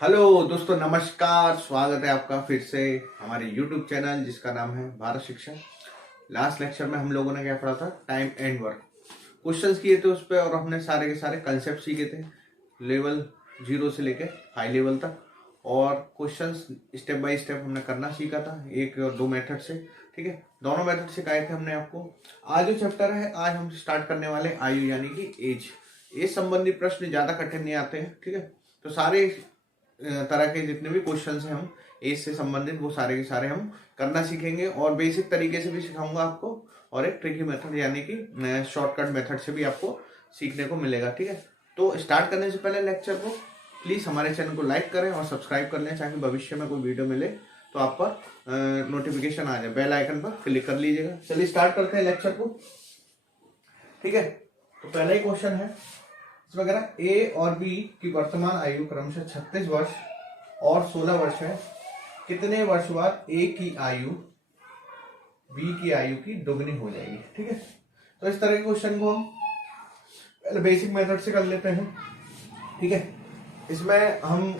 Hello दोस्तों, नमस्कार। स्वागत है आपका फिर से हमारे YouTube चैनल जिसका नाम है भारत शिक्षा। लास्ट लेक्चर में हम लोगों ने क्या पढ़ा था? Time and work. क्वेश्चंस किए थे उस पर और हमने सारे के सारे कंसेप्ट सीखे थे, लेवल 0 से लेके हाई लेवल तक। और क्वेश्चंस स्टेप बाय स्टेप हमने करना सीखा था, एक और दो मेथड से। ठीक है, दोनों मेथड सिखाए थे हमने आपको। आज जो चैप्टर है, आज हम स्टार्ट करने वाले आयु यानी कि एज संबंधी प्रश्न ज्यादा कठिन नहीं आते हैं। ठीक है, तो सारे तरह के जितने भी क्वेश्चंस हैं हम एज से संबंधित, वो सारे के सारे हम करना सीखेंगे। और बेसिक तरीके से भी सिखाऊंगा आपको, और एक ट्रिकी मेथड यानी कि शॉर्टकट मेथड से भी आपको सीखने को मिलेगा। ठीक है, तो स्टार्ट करने से पहले लेक्चर को प्लीज हमारे चैनल को लाइक करें और सब्सक्राइब कर लें, ताकि भविष्य में कोई वीडियो मिले तो आप पर नोटिफिकेशन आ जाए। बेल आइकन पर क्लिक कर लीजिएगा। चलिए स्टार्ट करते हैं लेक्चर को। ठीक है, तो पहला ही क्वेश्चन है इसमें कह रहा ए और बी की वर्तमान आयु क्रमशः 36 वर्ष और 16 वर्ष है। कितने वर्ष बाद ए की आयु बी की आयु की दोगुनी हो जाएगी? ठीक है, तो इस तरह के क्वेश्चन को हम पहले बेसिक मेथड से कर लेते हैं। ठीक है, इसमें हम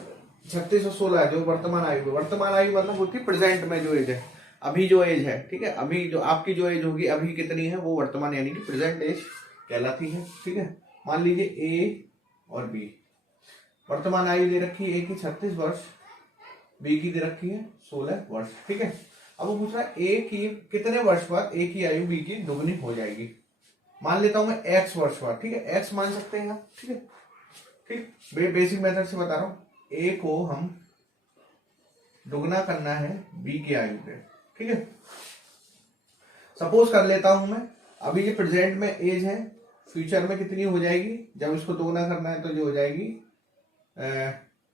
36 और 16 जो वर्तमान आयु मतलब होती है प्रेजेंट में जो एज है, अभी जो एज है। ठीक है, अभी जो आपकी जो एज होगी अभी कितनी है, वो वर्तमान यानी कि प्रेजेंट एज कहलाती है। ठीक है, मान लीजिए ए और बी, वर्तमान आयु दे रखी है ए की 36 वर्ष, बी की दे रखी है 16 वर्ष। ठीक है, अब वो पूछ रहा है ए की कितने वर्ष बाद ए की आयु बी की दोगुनी हो जाएगी। मान लेता हूं मैं एक्स वर्ष बाद। ठीक है, एक्स मान सकते हैं आप। ठीक है, ठीक, बेसिक मेथड से बता रहा हूं। ए को हम दोगुना करना है बी की आयु पे। ठीक है, सपोज कर लेता हूं मैं, अभी ये प्रेजेंट में एज है, फ्यूचर में कितनी हो जाएगी जब इसको दोगुना करना है, तो जो हो जाएगी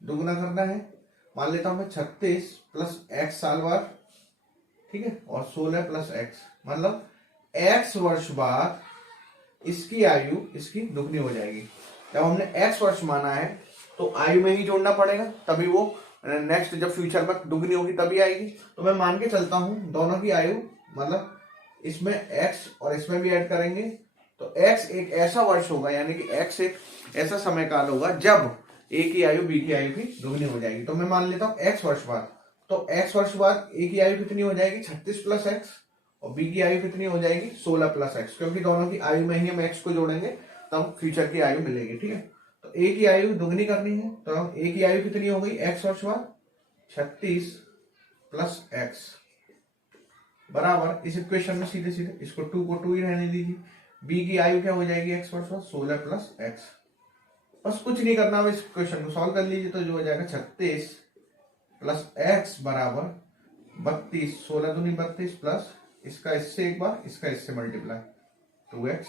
दोगुना करना है। मान लेता हूं मैं 36 प्लस एक्स साल बाद। ठीक है, और 16 प्लस एक्स, मतलब एक्स वर्ष बाद इसकी आयु इसकी दुगनी हो जाएगी। जब हमने एक्स वर्ष माना है तो आयु में ही जोड़ना पड़ेगा, तभी वो नेक्स्ट जब फ्यूचर में दुगनी होगी तभी आएगी। तो मैं मान के चलता हूं दोनों की आयु, मतलब इसमें एक्स और इसमें भी ऐड करेंगे तो x एक ऐसा वर्ष होगा, यानी कि x एक ऐसा समय काल होगा जब a की आयु b की आयु की दोगुनी हो जाएगी। तो मैं मान लेता हूं x वर्ष बाद, तो x वर्ष बाद a की आयु कितनी हो जाएगी 36 प्लस एक्स, और b की आयु कितनी हो जाएगी 16 प्लस एक्स, क्योंकि दोनों की आयु में ही हम x को जोड़ेंगे तब फ्यूचर की आयु मिलेगी। ठीक है, तो a की आयु दोगुनी करनी है, तो हम a की आयु कितनी हो गई x वर्ष बाद 36 प्लस एक्स बराबर, इस इक्वेशन में सीधे सीधे इसको 2 को 2 ही रहने दीजिए। बी की आयु क्या हो जाएगी एक्स वर्ष बाद 16 प्लस एक्स। बस कुछ नहीं करना, अब इस क्वेश्चन को सॉल्व कर लीजिए तो जो हो जाएगा 36 प्लस एक्स बराबर 32, 16 दूनी 32 प्लस इसका इससे एक बार, इसका इससे मल्टीप्लाई 2x।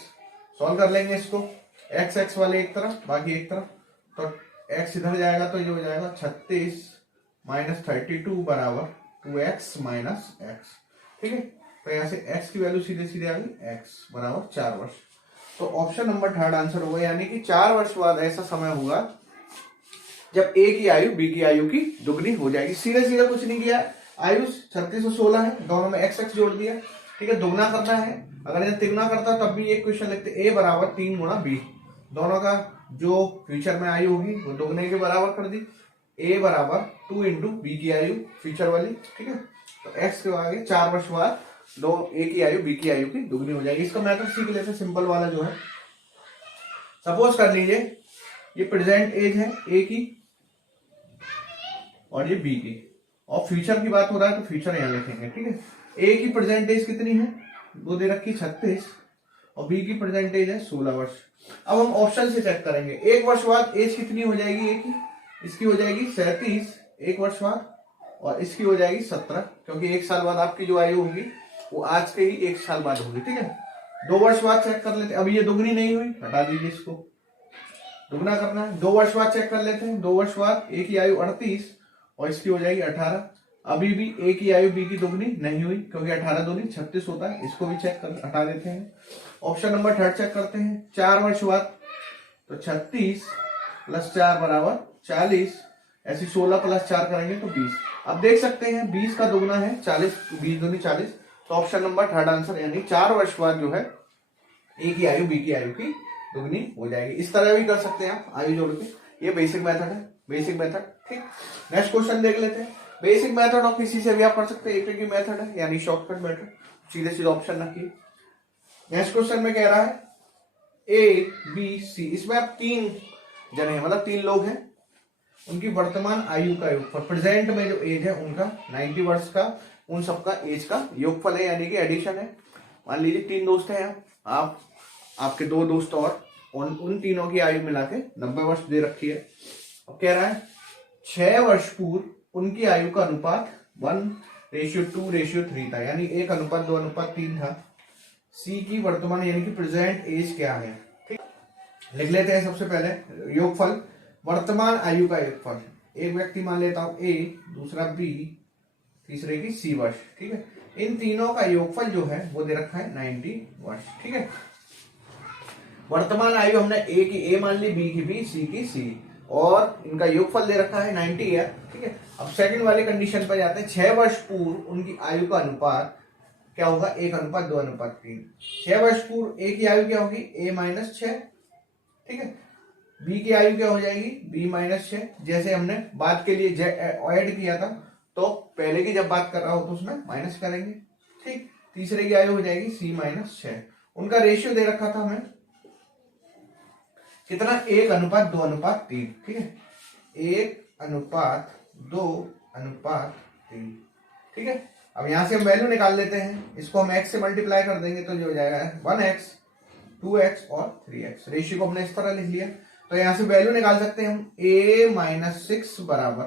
सॉल्व कर लेंगे इसको, एक्स एक्स वाले एक तरफ बाकी एक तरफ, तो एक्स इधर जाएगा तो ये हो जाएगा 36 माइनस 32 बराबर 2x माइनस एक्स। ठीक है, तो यहाँ से x की वैल्यू सीधे सीधे आ गई x बराबर 4 वर्ष। तो ऑप्शन नंबर थर्ड आंसर होगा, यानी कि 4 वर्ष बाद ऐसा समय होगा जब a की आयु b की आयु की दुगनी हो जाएगी। सीधे सीधे कुछ नहीं किया, आयु 36 और 16 है, दोनों में x जोड़ दिया। ठीक है, दुगना करना है, अगर ये तिगुना करता तब भी एक क्वेश्चन लिखते a बराबर 3 गुणा b, दोनों का जो फ्यूचर में आयु होगी वो दोगुने के बराबर कर दी। a बराबर 2 इंटू बी की आयु फ्यूचर वाली। ठीक है, तो x के आगे 4 वर्ष बाद दो a की आयु b की आयु की दुगनी हो जाएगी। इसका मेथड सीख लेते हैं, सिंपल वाला जो है। सपोज कर लीजिए ये प्रेजेंट एज है a की और ये b की, और फ्यूचर की बात हो रहा है तो फ्यूचर यहां लिखेंगे। ठीक है, a की प्रेजेंट एज कितनी है, वो दे रखी 36, और b की प्रेजेंट एज है 16 वर्ष। अब हम ऑप्शन से चेक करेंगे, एक वर्ष बाद एज कितनी हो जाएगी a की, इसकी हो जाएगी 37 एक वर्ष बाद, और इसकी हो जाएगी 17, क्योंकि एक साल बाद आपकी जो आयु होगी वो आज के ही एक साल बाद होगी। ठीक है, 2 वर्ष बाद चेक कर लेते हैं, अभी ये दुगनी नहीं हुई, हटा दीजिए इसको, दुगना करना है। 2 वर्ष बाद चेक कर लेते हैं, 2 वर्ष बाद a की आयु 38 और इसकी हो जाएगी 18। अभी भी a की आयु b की दुगनी नहीं हुई, क्योंकि 18 दूनी 36 होता है, इसको भी चेक कर हटा देते हैं। ऑप्शन नंबर थर्ड चेक करते हैं, 4 वर्ष बाद, तो 36 प्लस 4 बराबर 40, ऐसे 16 प्लस 4 करेंगे तो 20। अब देख सकते हैं 20 का दुगना है 40, 20 दूनी 40, तो ऑप्शन नंबर थर्ड आंसर, यानी 4 वर्ष बाद जो है ए की आयु बी की आयु की दुगनी हो जाएगी। इस तरह भी कर सकते हैं आप आयु जोड़ के, ये बेसिक मेथड है, बेसिक मेथड। ठीक, नेक्स्ट क्वेश्चन देख लेते हैं। बेसिक मेथड और किसी से भी आप कर सकते हैं, एक ही मेथड है यानी शॉर्टकट मेथड, सीधे सीधे ऑप्शन रखिए। नेक्स्ट क्वेश्चन में कह रहा है ए बी सी, इसमें आप 3 जने हैं, मतलब 3 लोग हैं, उनकी वर्तमान आयु का योगफल, प्रेजेंट में जो एज है उनका 90 वर्ष का, उन सबका एज का योगफल है यानी कि एडिशन है। मान लीजिए 3 दोस्त हैं, आप आपके 2 दोस्त और उन तीनों की आयु मिला के 90 वर्ष दे रखी है। अब कह रहा है 6 वर्ष पूर्व उनकी आयु का अनुपात 1:2:3 था, यानी 1:2:3 था। सी की वर्तमान यानी कि प्रेजेंट एज क्या है, ठीक, लिख लेते हैं। सबसे पहले योगफल, वर्तमान आयु का योगफल, एक व्यक्ति मान लेता हूं ए, दूसरा बी, तीसरे की सी वर्ष, ठीक है। इन तीनों का योगफल जो है वो दे रखा है 90 वर्ष, ठीक है। वर्तमान आयु हमने ए की ए मान ली, बी की बी, सी की सी, और इनका योगफल दे रखा है 90 है, ठीक है। अब सेकंड वाली कंडीशन पर जाते हैं। 6 वर्ष पूर्व उनकी आयु का अनुपात क्या होगा, 1:2:3। 6 वर्ष पूर्व ए की आयु क्या होगी, a - 6, ठीक है। बी की आयु क्या हो जाएगी, b - 6। जैसे हमने बात के लिए ऐड किया था, तो पहले की जब बात कर रहा हो तो उसमें माइनस करेंगे, ठीक। तीसरे की आयु हो जाएगी c - 6। उनका रेशियो दे रखा था हमें कितना, 1:2:3, ठीक है। 1:2:3, ठीक है। अब यहां से हम वैल्यू निकाल लेते हैं, इसको हम x से मल्टीप्लाई कर देंगे तो जो हो जाएगा 1x, 2x और 3x। रेशियो को हमने इस तरह लिख लिया, तो यहां से वैल्यू निकाल सकते हैं हम। a - 6 बराबर,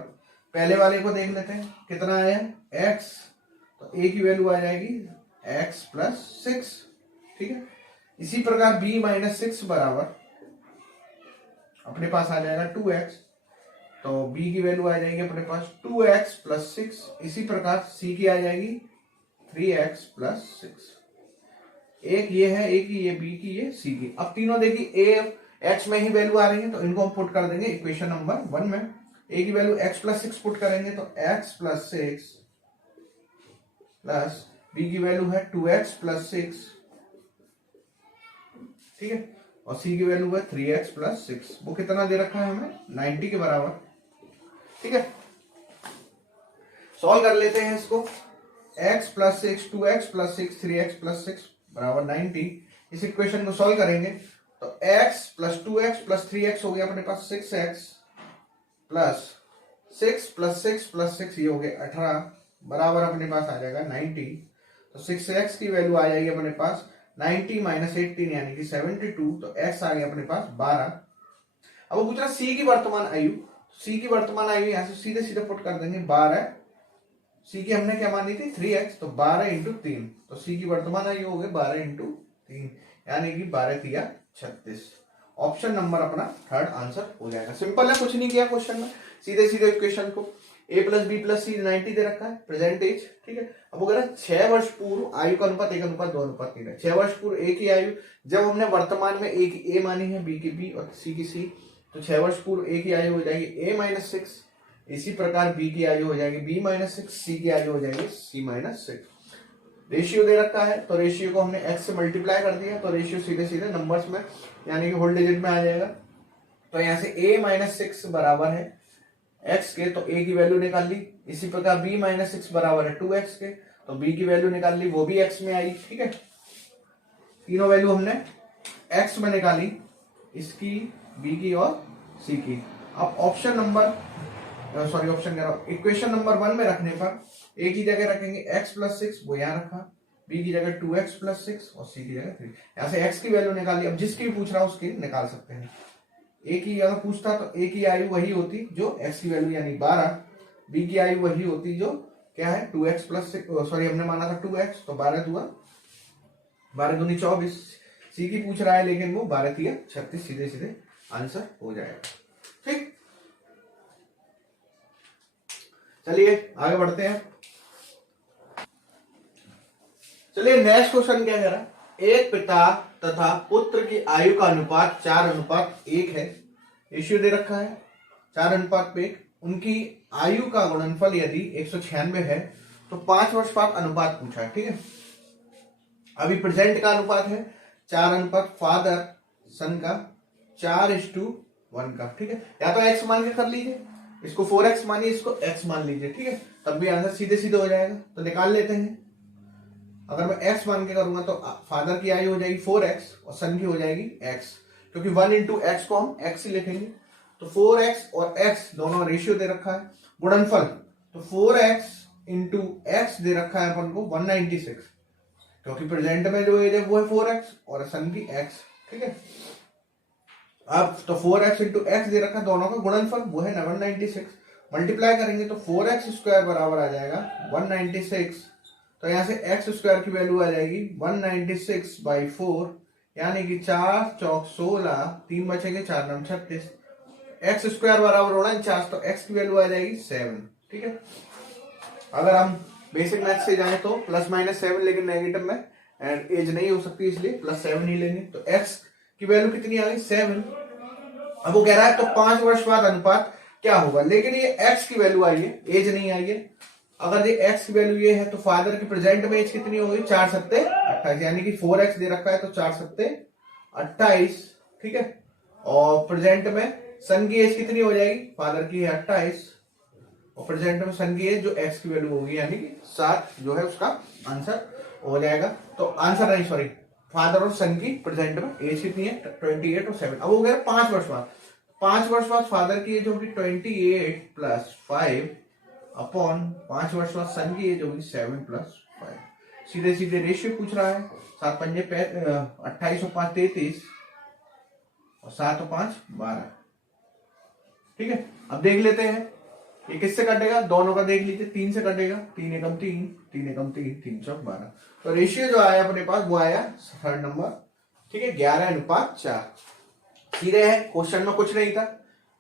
पहले वाले को देख लेते हैं कितना आया x, तो a की वैल्यू आ जाएगी x + 6, ठीक है। इसी प्रकार b - 6 बराबर अपने पास आ जाएगा 2x, तो b की वैल्यू आ जाएगी अपने पास 2x + 6। इसी प्रकार c की आ जाएगी 3x + 6। एक ये है, एक ही ये b की, ये c की। अब तीनों देखिए a x में ही वैल्यू आ रही है, तो इनको हम पुट कर देंगे इक्वेशन नंबर 1 में। a की वैल्यू x + 6 पुट करेंगे तो x + 6 प्लस b की वैल्यू है 2x + 6, ठीक है, और c की वैल्यू है 3x + 6। वो कितना दे रखा है हमें, 90 के बराबर, ठीक है। सॉल्व कर लेते हैं इसको। x + 6, 2x + 6, 3x + 6 बराबर 90। इस इक्वेशन को सॉल्व करेंगे तो x + 2x + 3x हो गया अपने पास 6x प्लस 6 + 6 + 6, ये हो गया 18, बराबर अपने पास आ जाएगा 90। तो 6x की वैल्यू आ जाएगी अपने पास 90 - 18 यानी कि 72, तो x आ गया अपने पास 12। अब वो पूछ रहा c की वर्तमान आयु, c की वर्तमान आयु यहां से सीधे सीधे पुट कर देंगे 12, c की हमने क्या मानी थी 3x, तो 12 × 3, तो c की वर्तमान आयु हो गई 12 × 3 यानी कि 12×3 = 36। ऑप्शन नंबर अपना थर्ड आंसर हो जाएगा। सिंपल है, कुछ नहीं किया क्वेश्चन में, सीधे सीधे इक्वेशन को a + b + c 90 दे रखा है, प्रेजेंट एज, ठीक है। अब अगर 6 वर्ष पूर्व आयु का अनुपात 1:2:3 है। 6 वर्ष पूर्व a की आयु, जब हमने वर्तमान में a की a मानी है, b की b और c की c, तो 6 वर्ष पूर्व a की आयु हो जाएगी a - 6। इसी प्रकार b की आयु हो जाएगी b - 6, c की आयु हो जाएगी c - 6। रेशियो दे रखा है, तो रेशियो को हमने x से मल्टीप्लाई कर दिया, तो रेशियो सीधे सीधे नंबर्स में यानी कि होल डिजिट में आ जाएगा। तो यहां से a - 6 बराबर है x के, तो a की वैल्यू निकाल ली। इसी प्रकार b - 6 बराबर है 2x के, तो b की वैल्यू निकाल ली, वो भी x में आई, ठीक है। तीनों वैल्यू हमने x में निकाली, इसकी, b की और c की। अब ऑप्शन नंबर ऑप्शन कह रहा हूं, इक्वेशन नंबर 1 में रखने पर a की जगह रखेंगे x + 6, वो यहां रखा, b की जगह 2x + 6 और c की जगह 3। यहां से x की वैल्यू निकाली। अब जिसकी भी पूछ रहा हूं उसकी निकाल सकते हैं। a की अगर पूछता तो a की आयु वही होती जो x की वैल्यू यानी 12, b की आयु वही होती जो क्या है 2x + 6, हमने माना था 2x, तो 12 × 2 12 दूनी 24। c की पूछ रहा है लेकिन वो 12 × 3 = 36, सीधे सीधे आंसर हो जाएगा, ठीक। चलिए आगे बढ़ते हैं। चलिए नेक्स्ट क्वेश्चन क्या कह रहा है, एक पिता तथा पुत्र की आयु का अनुपात 4:1 है। रेशियो दे रखा है 4:1। उनकी आयु का गुणनफल यदि 196 है तो 5 वर्ष बाद अनुपात पूछा है, ठीक है। अभी प्रेजेंट का अनुपात है 4 फादर सन का 4:1 का, ठीक है। या तो x मान के कर लीजिए, इसको 4x मानिए, इसको x मान लीजिए, ठीक है, तब भी आंसर सीधे सीधे हो जाएगा। तो निकाल लेते हैं। अगर मैं x मान के करूंगा तो फादर की आयु हो जाएगी 4x और सन की हो जाएगी x, क्योंकि 1 इंटू एक्स को हम x ही लिखेंगे। तो 4x और x दोनों रेशियो दे रखा है, गुणनफल, तो 4x इंटू एक्स दे रखा है अपन को 196, क्योंकि प्रेजेंट में जो एज है वो है 4x और सन की x, ठीक है। अब तो 4x इंटू एक्स दे रखा है, दोनों का गुणनफल वो है 196, मल्टीप्लाई करेंगे तो 4x स्क्वायर बराबर आ जाएगा 196, तो यहां से x स्क्वायर की वैल्यू आ जाएगी 196/4, यानी कि 4 चौक 16, 3 बचेंगे, 4 9 36, x स्क्वायर बराबर 49, तो x की वैल्यू आ जाएगी 7, ठीक है। अगर हम बेसिक मैथ से जाएं तो +-7, लेकिन नेगेटिव में एज नहीं हो सकती, इसलिए +7 ही लेंगे। तो x की वैल्यू कितनी आ गई 7। अब वो कह रहा है तो 5 वर्ष बाद अनुपात क्या होगा, लेकिन ये x की वैल्यू आई है, एज नहीं आई है। अगर ये x की वैल्यू ये है तो फादर की प्रेजेंट में एज कितनी होगी, 4 7 28, यानी कि 4x दे रखा है तो 4 7 28, ठीक है। और प्रेजेंट में सन की एज कितनी हो जाएगी, फादर की है 28 और प्रेजेंट में सन की एज जो x की वैल्यू होगी, यानी कि 7 जो है उसका आंसर हो जाएगा। तो आंसर नहीं, सॉरी, फादर और सन की प्रेजेंट में एज कितनी है 28 और 7। अब हो गया 5 वर्ष बाद, 5 वर्ष बाद फादर की एज होगी 28 + 5 अपॉन 5 वर्ष बाद सन की एज होगी 7 + 5। सीधे सीधे रेशियो पूछ रहा है, 7 पंजे 28 और 5 33 और 7 और 5 12, ठीक है। अब देख लेते हैं ये किससे कटेगा, दोनों का देख लीजिए, 3 से कटेगा, 3 एकम 3, 3 एकम 3, 3 चौक 12। तो रेशियो जो आया अपने पास वो आया थर्ड नंबर, ठीक है, 11:4। सीधे है, क्वेश्चन में कुछ नहीं था,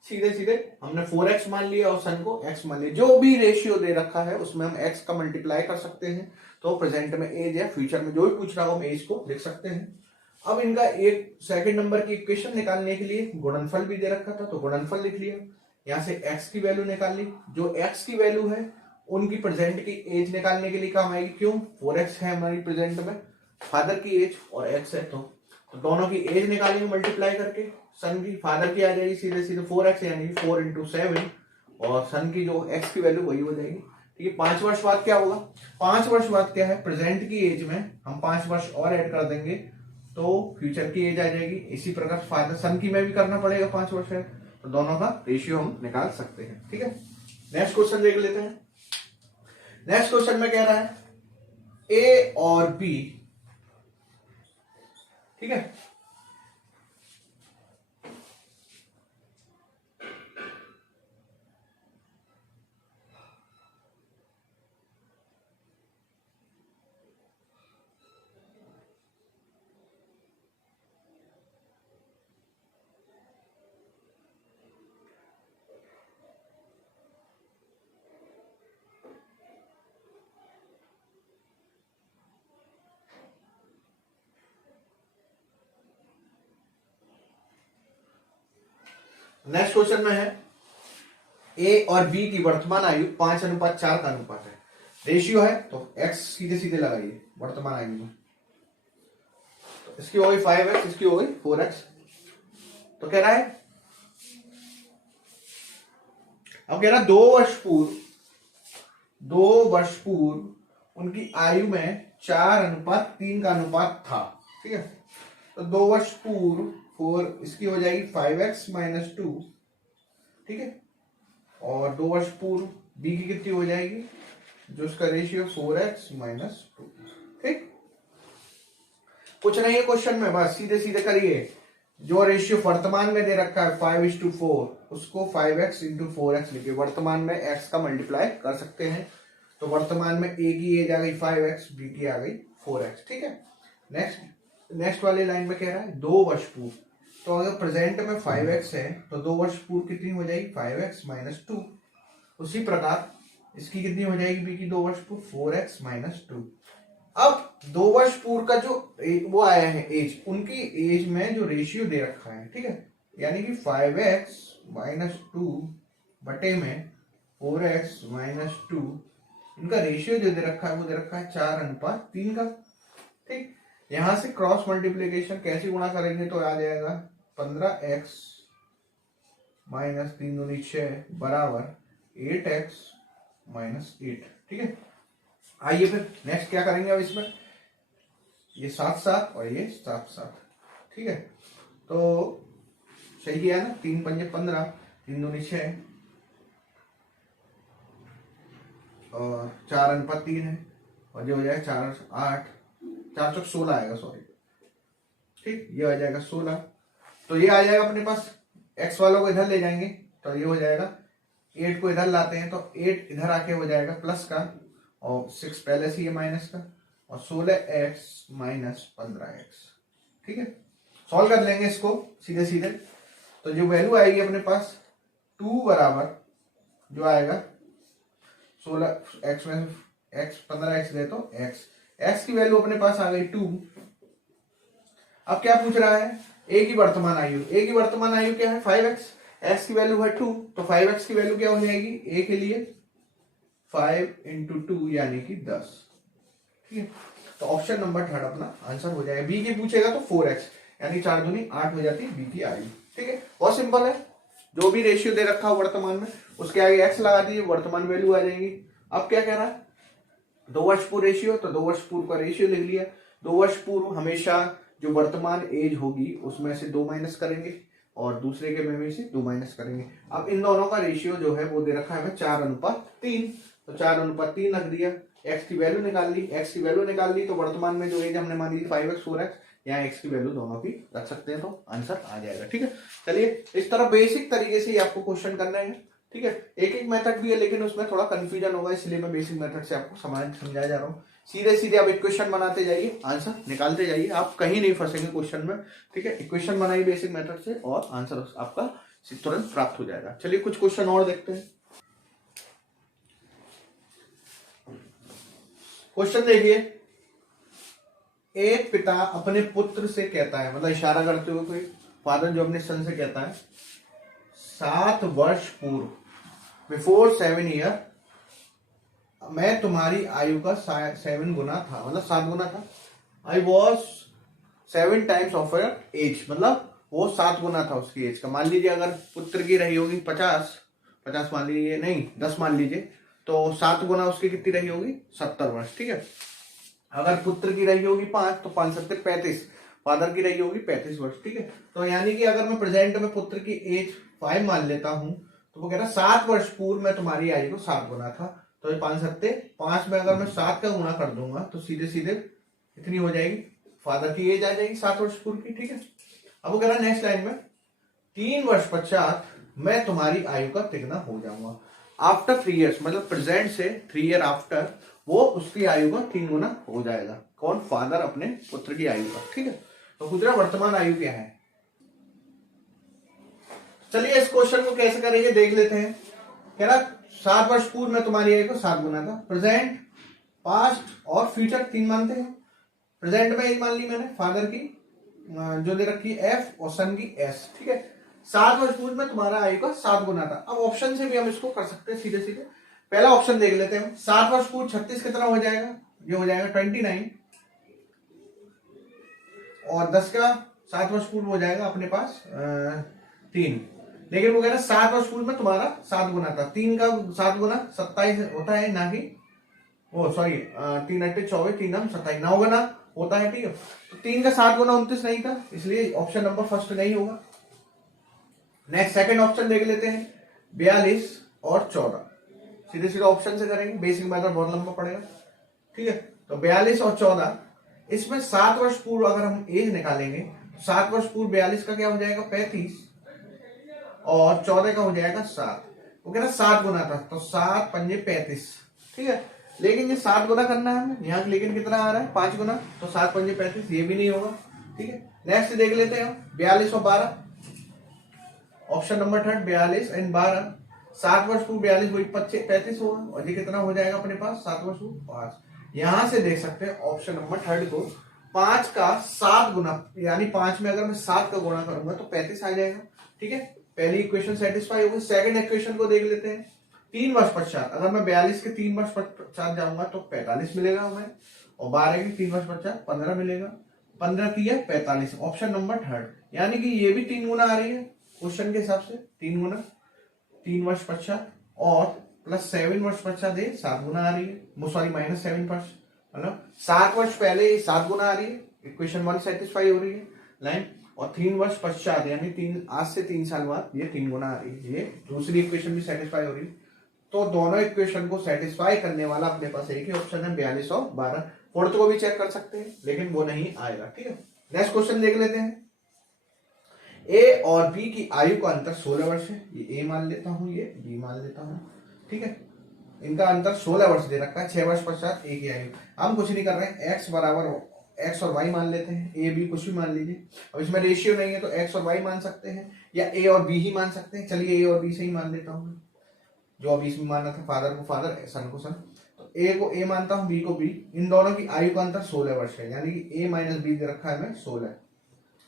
सीधे सीधे हमने 4x मान लिया और सन को x मान लिया। जो भी रेशियो दे रखा है उसमें हम x का मल्टीप्लाई कर सकते हैं, तो प्रेजेंट में एज या फ्यूचर में जो भी पूछ रहा हो हम एज को लिख सकते हैं। अब इनका एक सेकंड नंबर की इक्वेशन निकालने के लिए गुणनफल भी दे रखा था, तो गुणनफल लिख लिया, यहां से x की वैल्यू निकाल ली, जो x की वैल्यू है उनकी प्रेजेंट की एज निकालने के लिए काम आएगी, क्यों, 4x है हमारी प्रेजेंट में, फादर की एज और x है, तो दोनों की एज निकालेंगे मल्टीप्लाई करके। सन की, फादर की आ जाएगी सीधे सीधे 4x, यानी 4 × 7, और सन की जो x की वैल्यू वही हो जाएगी, ठीक है। 5 वर्ष बाद क्या होगा, 5 वर्ष बाद क्या है, प्रेजेंट की एज में हम 5 वर्ष और ऐड कर देंगे तो फ्यूचर की एज आ जाएगी। इसी प्रकार फादर सन की में भी करना पड़ेगा 5 वर्ष है, तो दोनों का रेशियो हम निकाल सकते हैं, ठीक है। नेक्स्ट क्वेश्चन देख लेते हैं। नेक्स्ट क्वेश्चन में कह रहा है ए और बी, ठीक है, नेक्स्ट क्वेश्चन में है ए और बी की वर्तमान आयु 5:4 का अनुपात है, रेशियो है तो x सीधे सीधे लगाइए वर्तमान आयु में, तो इसकी हो गई 5x, इसकी हो गई 4x। तो कह रहा है, अब कह रहा है 2 वर्ष पूर्व उनकी आयु में 4:3 का अनुपात था, ठीक है। तो 2 वर्ष पूर्व 4, इसकी हो जाएगी 5x - 2, ठीक है, और 2 वर्ष पूर्व b की कितनी हो जाएगी, जो उसका रेशियो 4x - 2, ठीक। कुछ नहीं है क्वेश्चन में, बस सीधे सीधे करिए। जो रेशियो वर्तमान में दे रखा है 5:4, उसको 5x × 4x लिखिए, वर्तमान में x का मल्टीप्लाई कर सकते हैं, तो वर्तमान में a की एज आ गई 5x, b की आ गई 4x, ठीक है। नेक्स्ट वाली लाइन में कह रहा है 2 वर्ष पूर्व, तो अगर प्रेजेंट में 5x है तो 2 वर्ष पूर्व कितनी हो जाएगी 5x - 2। उसी प्रकार इसकी कितनी हो जाएगी b की 2 वर्ष पूर्व 4x - 2। अब 2 वर्ष पूर्व का जो वो आया है एज, उनकी एज में जो रेशियो दे रखा है, ठीक है, यानी कि 5x - 2 बटे में 4x - 2, इनका रेशियो जो दे रखा है वो दे रखा है 4:3 का, ठीक। यहां से क्रॉस मल्टीप्लीकेशन कैसे गुणा करेंगे तो आ जाएगा 15x माइनस 3 दूनी 6 बराबर 8x माइनस 8। ठीक है, आइए फिर नेक्स्ट क्या करेंगे अब इसमें, ये 7 7 और ये 7 7। ठीक है, तो सही किया ना, 3 पंजे 15, 3 दूनी 6 और 4 अनुपात 3 है, और ये हो जाएगा 4 8, 4 चौक 16 आएगा, सॉरी। ठीक, ये आ जाएगा 16। तो ये आ जाएगा अपने पास, एक्स वालों को इधर ले जाएंगे तो ये हो जाएगा 8 को इधर लाते हैं तो 8 इधर आके हो जाएगा प्लस का, और 6 पहले से ये माइनस का, और 16x माइनस 15x। ठीक है, सॉल्व कर लेंगे इसको सीधे सीधे। तो जो वैल्यू आएगी अपने पास 2 बराबर जो आएगा 16x में x 15x दे तो x की वैल्यू अपने पास आ गई 2। अब क्या पूछ रहा है, a की वर्तमान आयु, a की वर्तमान आयु क्या है 5x, x की वैल्यू है 2, तो 5x की वैल्यू क्या हो जाएगी a के लिए 5 इंटू 2 यानी कि 10। ठीक है, तो ऑप्शन नंबर 3 अपना आंसर हो जाएगा। b की पूछेगा तो 4x यानी 4 दूनी 8 हो जाती है b की आयु। ठीक है, बहुत सिंपल है, जो भी रेशियो दे रखा हो वर्तमान में उसके आगे x लगा दीजिए, वर्तमान वैल्यू आ जाएगी। अब क्या कह रहा है, 2 वर्ष पूर्व रेशियो, तो 2 वर्ष पूर्व का रेशियो लिख लिया। 2 वर्ष पूर्व हमेशा जो वर्तमान एज होगी उसमें से 2 माइनस करेंगे और दूसरे के में से 2 माइनस करेंगे। अब इन दोनों का रेशियो जो है वो दे रखा है हमें 4:3, तो 4:3 रख दिया। x की वैल्यू निकाल ली, x की वैल्यू निकाल ली तो वर्तमान में जो एज हमने मान ली 5x 4x, यहाँ x की वैल्यू दोनों की रख सकते हैं तो आंसर आ जाएगा। ठीक है, चलिए इस तरह बेसिक तरीके से ही आपको क्वेश्चन करना है। ठीक है, एक एक मेथड भी है लेकिन उसमें थोड़ा कंफ्यूजन होगा, इसलिए मैं बेसिक मेथड से आपको समझाया जा रहा हूँ। सीधे सीधे आप इक्वेशन बनाते जाइए, आंसर निकालते जाइए, आप कहीं नहीं फंसेंगे क्वेश्चन में। ठीक है, इक्वेशन बनाइए बेसिक मेथड से और आंसर आपका तुरंत प्राप्त हो जाएगा। चलिए कुछ क्वेश्चन और देखते हैं। क्वेश्चन देखिए, एक पिता अपने पुत्र से कहता है, मतलब इशारा करते हुए कोई फादर जो अपने सन से कहता है, 7 वर्ष पूर्व, बिफोर 7 ईयर, मैं तुम्हारी आयु का 7 गुना था, मतलब 7 गुना था। I was 7 times of your age, मतलब वो 7 गुना था उसकी एज का। मान लीजिए अगर पुत्र की रही होगी 50 मान लीजिए, नहीं 10 मान लीजिए, तो 7 गुना उसकी कितनी रही होगी 70 वर्ष। ठीक है, अगर पुत्र की रही होगी 5 तो 5 7 35, फादर की रही होगी 35 वर्ष। ठीक है, तो यानी कि अगर मैं प्रेजेंट में पुत्र की एज 5 मान लेता हूं तो वो कह रहा है 7 वर्ष पूर्व में तुम्हारी आयु को 7 गुना था, तो ये 5 7 5 में अगर मैं 7 का गुना कर दूंगा तो सीधे सीधे इतनी हो जाएगी, फादर की एज आ जाएगी 7 वर्ष पूर्व की। ठीक है, अब वो कह रहा है नेक्स्ट लाइन में 3 वर्ष पश्चात मैं तुम्हारी आयु का तिगुना हो जाऊंगा। आफ्टर 3 ईयर्स, मतलब प्रेजेंट से 3 ईयर आफ्टर वो उसकी आयु का 3 गुना हो जाएगा। कौन, फादर अपने पुत्र की आयु का। ठीक है, तो खुदरा वर्तमान आयु क्या है। चलिए इस क्वेश्चन को कैसे करेंगे देख लेते हैं। कह रहा 7 वर्ष पूर्व में तुम्हारी आयु को 7 गुना था। प्रेजेंट, पास्ट और फ्यूचर 3 मानते हैं। प्रेजेंट में एज मान ली मैंने फादर की जो दे रखी है F और सन की S। ठीक है, 7 वर्ष पूर्व में तुम्हारा आयु का 7 गुना था। अब ऑप्शन से भी हम इसको कर सकते हैं सीधे सीधे। पहला ऑप्शन देख लेते हैं, 7 वर्ष पूर्व 36 कितना हो जाएगा, ये हो जाएगा 29, और 10 का 7 वर्ष पूर्व हो जाएगा अपने पास 3। लेकिन वो कह रहा है 7 वर्ष पूर्व में तुम्हारा 7 गुना था। 3 का 7 गुना 27 होता है, ना कि वो सॉरी 3 8 24, 3 27 9 गुना होता है। ठीक है, तो 3 का 7 गुना 29 नहीं था, इसलिए ऑप्शन नंबर फर्स्ट नहीं होगा। नेक्स्ट सेकंड ऑप्शन देख लेते हैं, 42 और 14। सीधे सीधे ऑप्शन से करेंगे, बेसिक मेथड बहुत लंबा पड़ेगा। ठीक है, तो 42 और 14, इसमें 7 वर्ष पूर्व अगर हम एज निकालेंगे, 7 वर्ष पूर्व 42 का क्या हो जाएगा 35, और 14 का हो जाएगा 7। वो कह रहा 7 गुना था, तो 7 पंजे 35। ठीक है, लेकिन ये 7 गुना करना है हमें यहाँ, लेकिन कितना आ रहा है 5 गुना, तो 7 पंजे 35, ये भी नहीं होगा। ठीक है, नेक्स्ट देख लेते हैं 42 और 12, ऑप्शन नंबर 3 42 एंड 12। 7 वर्ष पूर्व 42 वही 35 होगा, और ये कितना हो जाएगा अपने पास 7 वर्ष पूर्व 5। यहां से देख सकते हैं ऑप्शन नंबर 3 को, 5 का 7 गुना, यानी 5 में अगर मैं 7 का गुणा करूंगा तो 35 आ जाएगा। ठीक है, पहली इक्वेशन सेटिस्फाई होगी। सेकंड इक्वेशन को देख लेते हैं, 3 वर्ष पश्चात, अगर मैं 42 के 3 वर्ष पश्चात जाऊंगा तो 45 मिलेगा हमें, और 12 के 3 वर्ष पश्चात 15 मिलेगा। 15 की है 45, ऑप्शन नंबर 3, यानी कि ये भी 3 गुना आ रही है। क्वेश्चन के हिसाब से 3 गुना 3 वर्ष पश्चात और प्लस 7 वर्ष पश्चात ये 7 गुना आ रही है, सॉरी -7 वर्ष, मतलब 7 वर्ष पहले 7 गुना आ रही है, इक्वेशन 1 सेटिस्फाई हो रही है लाइन, और 3 वर्ष पश्चात यानी 3 आज से 3 साल बाद ये 3 गुना आ रही है, ये दूसरी इक्वेशन भी सेटिस्फाई हो रही है। तो दोनों इक्वेशन को सेटिस्फाई करने वाला अपने पास एक ही ऑप्शन है 42 और 12। फोर्थ को भी चेक कर सकते हैं लेकिन वो नहीं आएगा, ठीक है। नेक्स्ट क्वेश्चन देख लेते हैं। ए और बी की आयु का अंतर 16 वर्ष है, ये ए मान लेता हूं, ये बी मान लेता हूं, ठीक है। इनका अंतर 16 वर्ष दे रखा है, 6 वर्ष पश्चात ए की आयु। हम कुछ नहीं कर रहे हैं, एक्स बराबर एक्स और वाई मान लेते हैं, ए बी कुछ भी मान लीजिए। अब इसमें रेशियो नहीं है तो एक्स और वाई मान सकते हैं या ए और बी ही मान सकते हैं। चलिए ए और बी से ही मान लेता हूँ, जो अभी इसमें मानना था, फादर को फादर सन को सन, तो ए को ए मानता हूँ, बी को बी। इन दोनों की आयु का अंतर 16 वर्ष है, यानी कि ए माइनस बी दे रखा है हमें 16।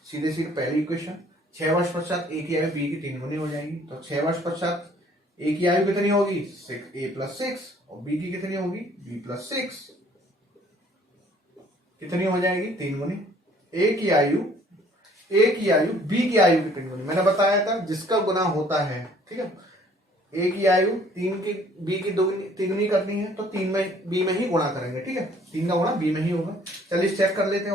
सीधे सीधे पहली इक्वेशन, 6 वर्ष पश्चात ए की आयु बी की 3 गुनी हो जाएगी, तो 6 वर्ष पश्चात ए की आयु कितनी होगी, ए प्लस 6, और बी की कितनी होगी, बी प्लस 6, कितनी हो जाएगी 3 गुनी। ए की आयु बी की आयु की 3 गुनी, मैंने बताया था जिसका गुना होता है, ठीक है। ए की आयु 3 की बी की 3 गुनी करनी है तो 3 में बी में ही गुणा करेंगे, ठीक है। 3 का गुणा बी में ही होगा। चलिए चेक कर लेते हैं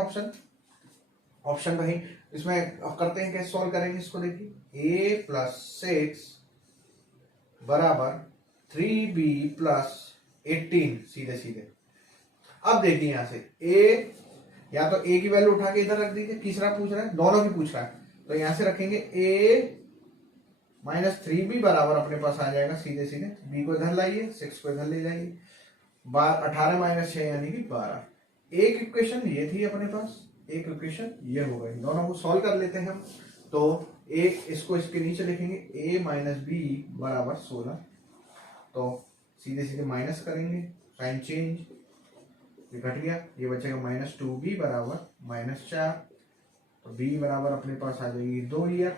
ऑप्शन भाई, इसमें अब करते हैं कैसे सॉल्व करेंगे इसको। देखिए ए प्लस 6 बराबर 3b प्लस 18, सीधे सीधे। अब देखिए यहां से ए, या तो ए की वैल्यू उठा के इधर रख दीजिए, तीसरा पूछ रहा है, दोनों की पूछ रहा है, तो यहां से रखेंगे ए माइनस 3b बराबर अपने पास आ जाएगा सीधे सीधे, b को इधर लाइए, 6 को इधर ले जाइए, 18 माइनस 6 यानी कि 12। एक इक्वेशन ये थी अपने पास, एक इक्वेशन ये हो गई। दोनों को सॉल्व कर लेते हैं हम, तो एक इसको इसके नीचे लिखेंगे a माइनस बी बराबर 16, तो सीधे सीधे माइनस करेंगे, साइन चेंज, ये घट गया, ये बचेगा -2b बराबर -4, तो b बराबर अपने पास आ जाएगी 2 ईयर।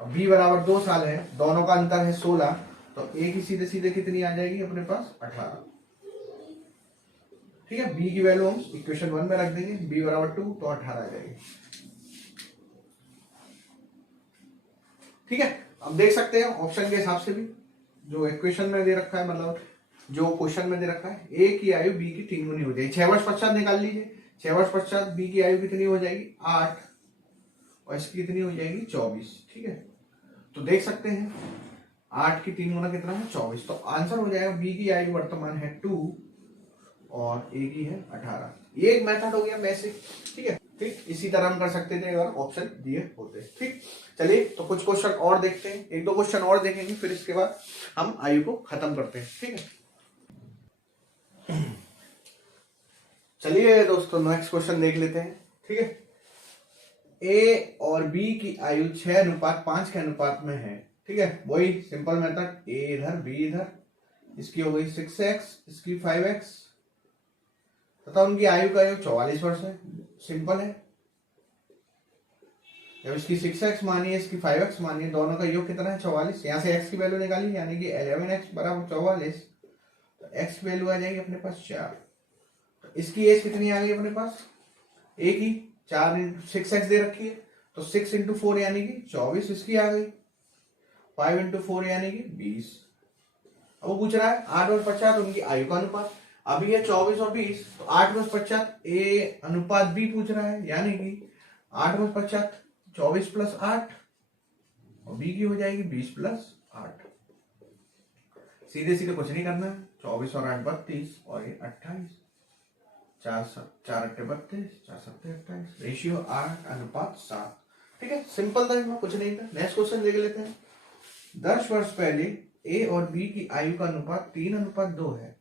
अब b बराबर 2 साल है, दोनों का अंतर है 16, तो a की सीधे सीधे कितनी आ जाएगी अपने पास 18, ठीक है। b की वैल्यू हम इक्वेशन 1 में रख देंगे, b बराबर 2, तो 18 आ जाएगी, ठीक है। अब देख सकते हैं ऑप्शन के हिसाब से भी, जो इक्वेशन में दे रखा है, मतलब जो क्वेश्चन में दे रखा है, ए की आयु बी की 3 गुनी हो जाएगी। 6 वर्ष पश्चात निकाल लीजिए, 6 वर्ष पश्चात बी की आयु कितनी हो जाएगी 8, और इसकी कितनी हो जाएगी 24, ठीक है। तो देख सकते हैं 8 की 3 गुना कितना है 24, तो आंसर हो जाएगा बी की आयु वर्तमान है 2 और ए की है 18। ये एक मेथड हो गया बेसिक, ठीक है। ठीक इसी तरह हम कर सकते थे अगर ऑप्शन दिए होते, ठीक। चलिए तो कुछ क्वेश्चन और देखते हैं, 1-2 क्वेश्चन और देखेंगे, फिर इसके बाद हम आयु को खत्म करते हैं, ठीक है। चलिए दोस्तों नेक्स्ट क्वेश्चन देख लेते हैं, ठीक है। ए और बी की आयु 6:5 के अनुपात में है, ठीक है। वही सिंपल मेथड, ए इधर बी इधर, इसकी हो गई 6x, इसकी 5x, तथा उनकी आयु का योग 44 वर्ष है। सिंपल है, जब इसकी 6x मानिए, इसकी 5x मानिए, दोनों का योग कितना है 44। यहां से x की वैल्यू निकाली, यानी कि 11x बराबर 44, तो x की वैल्यू आ जाएगी अपने पास 4। तो इसकी एज कितनी आ गई अपने पास, a की 4 × 6x दे रखी है, तो 6 × 4 यानी कि 24 इसकी आ गई, 5 × 4 यानी कि 20। अब वो पूछ रहा है 8 और 50 उनकी आयु का अनुपात। अभी ये 24 और 20, तो 8 + 50 ए अनुपात बी पूछ रहा है, यानी कि 8 + 50 24 + 8, और बी की हो जाएगी 20 + 8। सीधे सीधे कुछ नहीं करना है, 24 और 8 32, और ये 28, 4 8 32, 4 7 28, रेशियो 8:7, ठीक है। सिंपल था, इसमें कुछ नहीं था। नेक्स्ट क्वेश्चन देख लेते हैं। 10 वर्ष पहले ए और बी की आयु का अनुपात 3:2 है।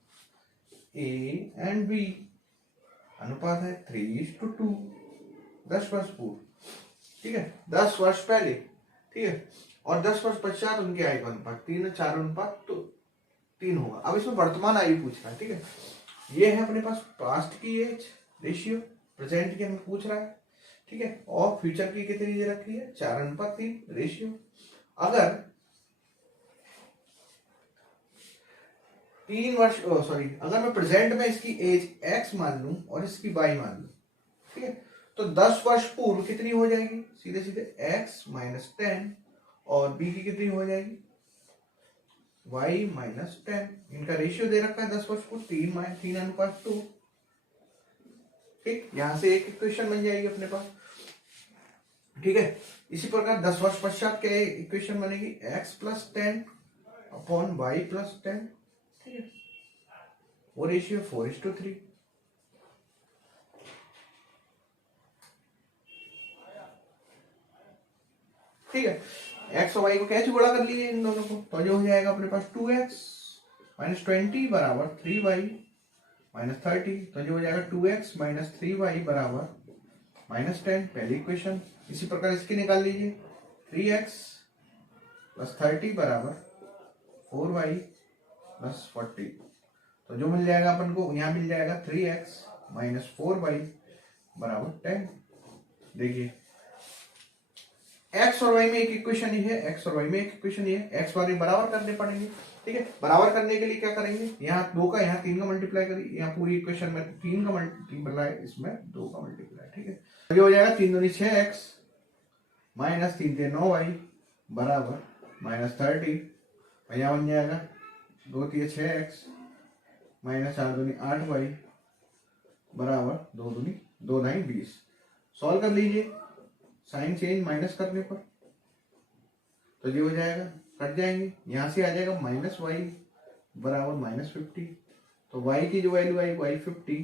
ए एंड बी अनुपात है 3:2, 10 वर्ष पूर्व, ठीक है। 10 वर्ष पहले, ठीक है, और 10 वर्ष पश्चात उनकी आयु का अनुपात 3:4:3 होगा। अब इसमें वर्तमान आयु पूछ रहा है, ठीक है। ये है अपने पास पास्ट की एज रेशियो, प्रेजेंट की हमें पूछ रहा है, ठीक है, और फ्यूचर की कितनी दे रखी है 4:3 रेशियो। अगर 3 वर्ष अगर मैं प्रेजेंट में इसकी एज x मान लूं और इसकी y मान लूं, ठीक है, तो 10 वर्ष पूर्व कितनी हो जाएगी, सीधे सीधे x - 10, और b की कितनी हो जाएगी y माइनस 10। इनका रेशियो दे रखा है 10 को 3:2। ठीक, यहां से एक इक्वेशन बन जाएगी अपने पास। ठीक है, इसी प्रकार 10 वर्ष पश्चात क्या इक्वेशन बनेगी x plus 10 upon y plus 10। ठीक है, वो रेशियो 4:3। ठीक है, x और y को कैसे गुणा कर लीजिए इन दोनों को, तो जो हो जाएगा अपने पास 2x माइनस 20 बराबर 3y माइनस 30। तो जो हो जाएगा 2x माइनस 3y बराबर माइनस 10, पहली इक्वेशन। इसी प्रकार इसकी निकाल लीजिए 3x प्लस 30 बराबर 4y प्लस 40। तो जो मिल जाएगा अपन को यहाँ मिल जाएगा 3x माइनस 4y बराबर 10। देखिए x और y में एक इक्वेशन ही है, x और y में एक इक्वेशन ही है, x वाले बराबर करने पड़ेंगे। ठीक है, बराबर करने के लिए क्या करेंगे, यहाँ 2 का यहाँ 3 का मल्टीप्लाई करिए, यहाँ पूरी इक्वेशन में 3 का मल्टीप्लाई, इसमें 2 का मल्टीप्लाई। ठीक है, तो ये हो जाएगा 3 दूनी 6x माइनस 3 3 9y बराबर माइनस 30। यहाँ बन जाएगा 2 3 6x माइनस 4 दूनी 8y बराबर 2 दूनी 2 9 20। सॉल्व कर लीजिए साइन चेंज माइनस करने पर, तो ये हो जाएगा, कट जाएंगे, यहां से आ जाएगा माइनस वाई बराबर माइनस 50। तो y की जो वैल्यू आई y 50,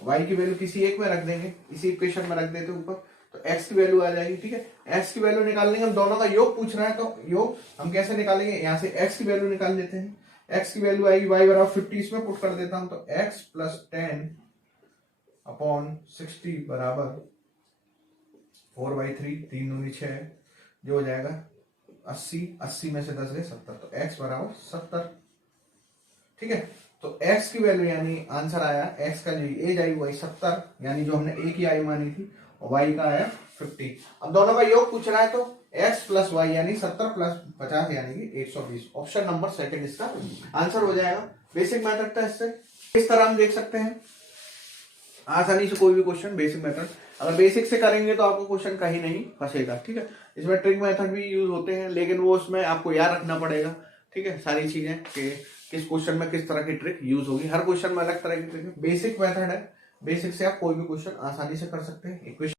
y की वैल्यू किसी एक में रख देंगे, इसी इक्वेशन में रख देते ऊपर, तो x की वैल्यू आ जाएगी। ठीक है, x की वैल्यू निकालने हम दोनों का योग पूछ रहा है, तो योग हम कैसे निकालेंगे, यहाँ से x की वैल्यू निकाल लेते हैं। x की वैल्यू आएगी y बराबर 50, इसमें पुट कर देता हूं, तो x प्लस 10 अपॉन 60 बराबर 4/3, 3 दूनी 6, जो हो जाएगा 80, 80 में से 10 गए 70, तो x बराबर 70। ठीक है, तो x की वैल्यू यानी आंसर आया, x का जो एज आई वही 70, यानी जो हमने a की आई मानी थी, और y का आया 50। अब दोनों का योग पूछ रहा है, तो x प्लस y यानी 70 प्लस 50 यानी कि 120। ऑप्शन नंबर सेकंड इसका आंसर हो जाएगा। बेसिक मेथड था, इससे इस तरह हम देख सकते हैं आसानी से कोई भी क्वेश्चन बेसिक मेथड, अगर बेसिक से करेंगे तो आपको क्वेश्चन कहीं नहीं फंसेगा। ठीक है, इसमें ट्रिक मेथड भी यूज होते हैं, लेकिन वो उसमें आपको याद रखना पड़ेगा। ठीक है, सारी चीजें कि किस क्वेश्चन में किस तरह की ट्रिक यूज होगी, हर क्वेश्चन में अलग तरह की ट्रिक है। बेसिक मेथड है, बेसिक से आप कोई भी क्वेश्चन आसानी से कर सकते हैं। इक्वेशन